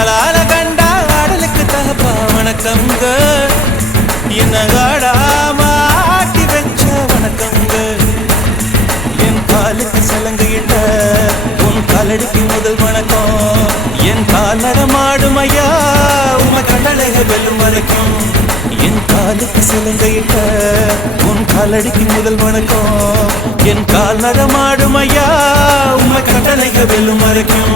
ஆளால கண்டா ஆடலுக்கு தகப்பா வணக்கங்க என்ன ஆடாம ஆட்டி வச்ச வணக்கங்க என் காலுக்கு சலங்கையிட்ட உன் காலடிக்கு முதல் வணக்கம் என் கால் நடமாடும் ஐயா உமை கண்டளைக வெல்லும் வரைக்கும் என் காலுக்கு சலங்கையிட்ட உன் காலடிக்கு முதல் வணக்கம் என் கால் நடமாடும் ஐயா உமை கண்டளைக வெல்லும் வரைக்கும்